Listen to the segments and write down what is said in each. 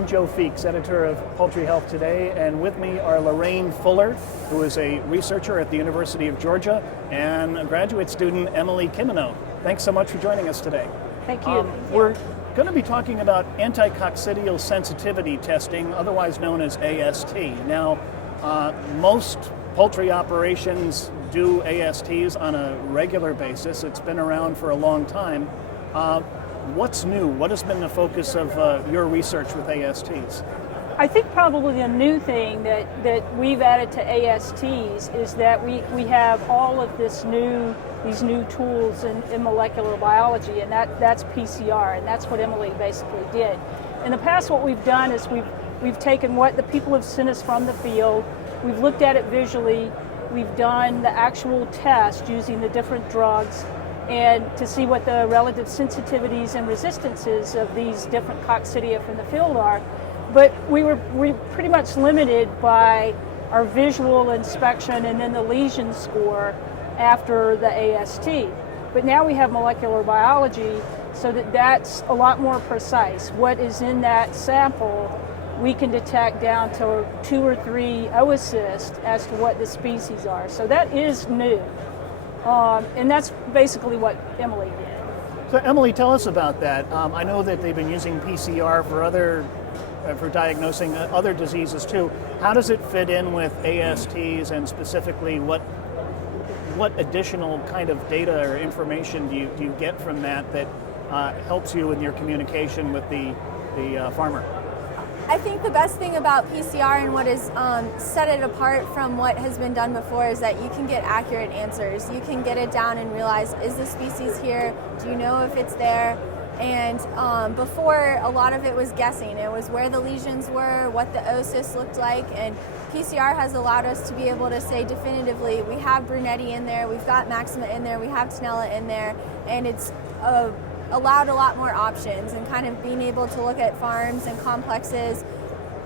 I'm Joe Feeks, editor of Poultry Health Today, and with me are Lorraine Fuller, who is a researcher at the University of Georgia, and a graduate student, Emily Kimminau. Thanks so much for joining us today. Thank you. We're going to be talking about Anticoccidial Sensitivity Testing, otherwise known as AST. Now, most poultry operations do ASTs on a regular basis. It's been around for a long time. What's new? What has been the focus of your research with ASTs? I think probably the new thing that we've added to ASTs is that we have all of these new tools in molecular biology, and that's PCR, and that's what Emily basically did. In the past, what we've done is we've taken what the people have sent us from the field, we've looked at it visually, we've done the actual test using the different drugs, and to see what the relative sensitivities and resistances of these different coccidia from the field are. But we pretty much limited by our visual inspection and then the lesion score after the AST. But now we have molecular biology, so that's a lot more precise. What is in that sample, we can detect down to 2 or 3 oocysts as to what the species are. So that is new. And that's basically what Emily did. So Emily, tell us about that. I know that they've been using PCR for diagnosing other diseases too. How does it fit in with ASTs, and specifically what additional kind of data or information do you get from that helps you in your communication with the farmer? I think the best thing about PCR and what has set it apart from what has been done before is that you can get accurate answers. You can get it down and realize, is the species here? Do you know if it's there? And before, a lot of it was guessing. It was where the lesions were, what the oocysts looked like, and PCR has allowed us to be able to say definitively, we have Brunetti in there, we've got Maxima in there, we have Tenella in there, and it's allowed a lot more options, and kind of being able to look at farms and complexes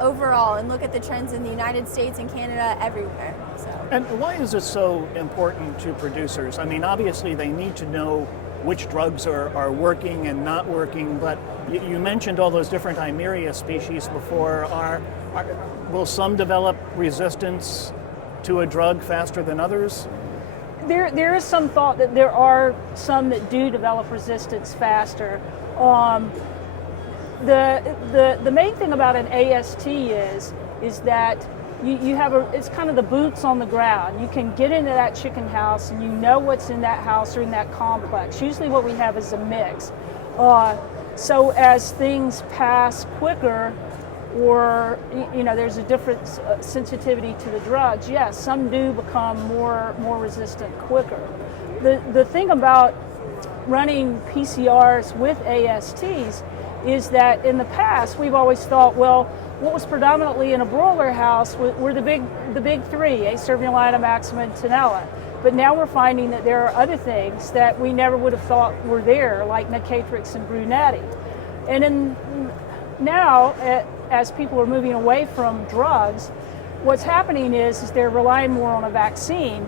overall and look at the trends in the United States and Canada, everywhere. So. And why is this so important to producers? I mean, obviously they need to know which drugs are working and not working, but you mentioned all those different Eimeria species before. Will some develop resistance to a drug faster than others? There is some thought that there are some that do develop resistance faster. The main thing about an AST is that you have it's kind of the boots on the ground. You can get into that chicken house and you know what's in that house or in that complex. Usually what we have is a mix. So as things pass quicker, or there's a different sensitivity to the drugs, yes, some do become more resistant quicker. The thing about running PCRs with ASTs is that in the past we've always thought, well, what was predominantly in a broiler house were the big 3, A. cervulina, Maxima, and Tenella. But now we're finding that there are other things that we never would have thought were there, like Nicatrix and Brunetti. And now, as people are moving away from drugs, what's happening is they're relying more on a vaccine.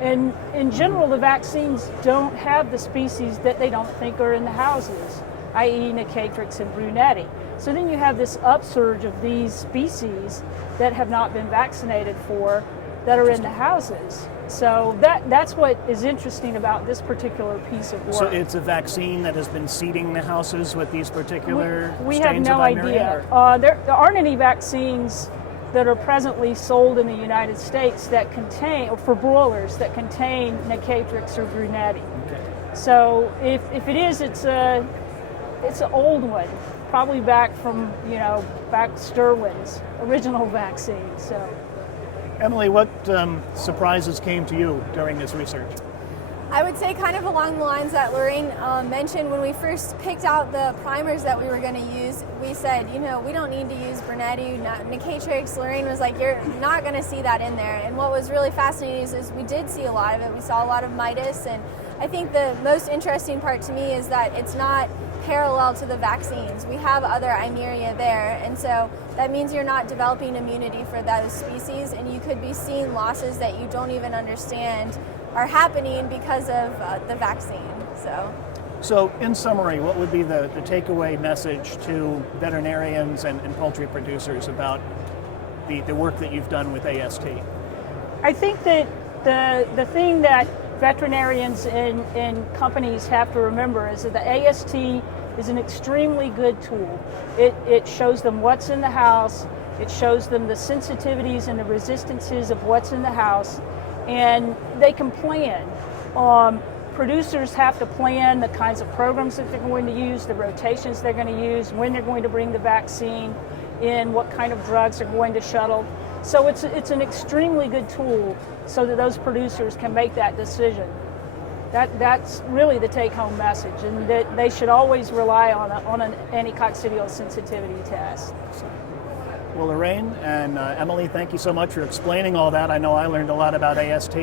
And in general, the vaccines don't have the species that they don't think are in the houses, i.e. Nicatrix and Brunetti. So then you have this upsurge of these species that have not been vaccinated for that are in the houses. So that's what is interesting about this particular piece of work. So it's a vaccine that has been seeding the houses with these particular we have no idea. There aren't any vaccines that are presently sold in the United States that contain, or for broilers, that contain Nicatrix or Brunetti. Okay. So if it is, it's an old one, probably back from back Stirwin's original vaccine. So. Emily, what surprises came to you during this research? I would say kind of along the lines that Lorraine mentioned when we first picked out the primers that we were going to use. We said, we don't need to use Brunetti, not Nicatrix. Lorraine was like, you're not going to see that in there. And what was really fascinating is we did see a lot of it. We saw a lot of mitis, and I think the most interesting part to me is that it's not parallel to the vaccines. We have other Eimeria there, and so that means you're not developing immunity for those species, and you could be seeing losses that you don't even understand are happening because of the vaccine. So So, in summary, what would be the takeaway message to veterinarians and poultry producers about the work that you've done with AST? I think that the thing that veterinarians and companies have to remember is that the AST is an extremely good tool. It shows them what's in the house, it shows them the sensitivities and the resistances of what's in the house, and they can plan. Producers have to plan the kinds of programs that they're going to use, the rotations they're going to use, when they're going to bring the vaccine in, what kind of drugs they're going to shuttle. So it's an extremely good tool so that those producers can make that decision. That's really the take-home message, and that they should always rely on an anticoccidial sensitivity test. Well, Lorraine and Emily, thank you so much for explaining all that. I know I learned a lot about AST.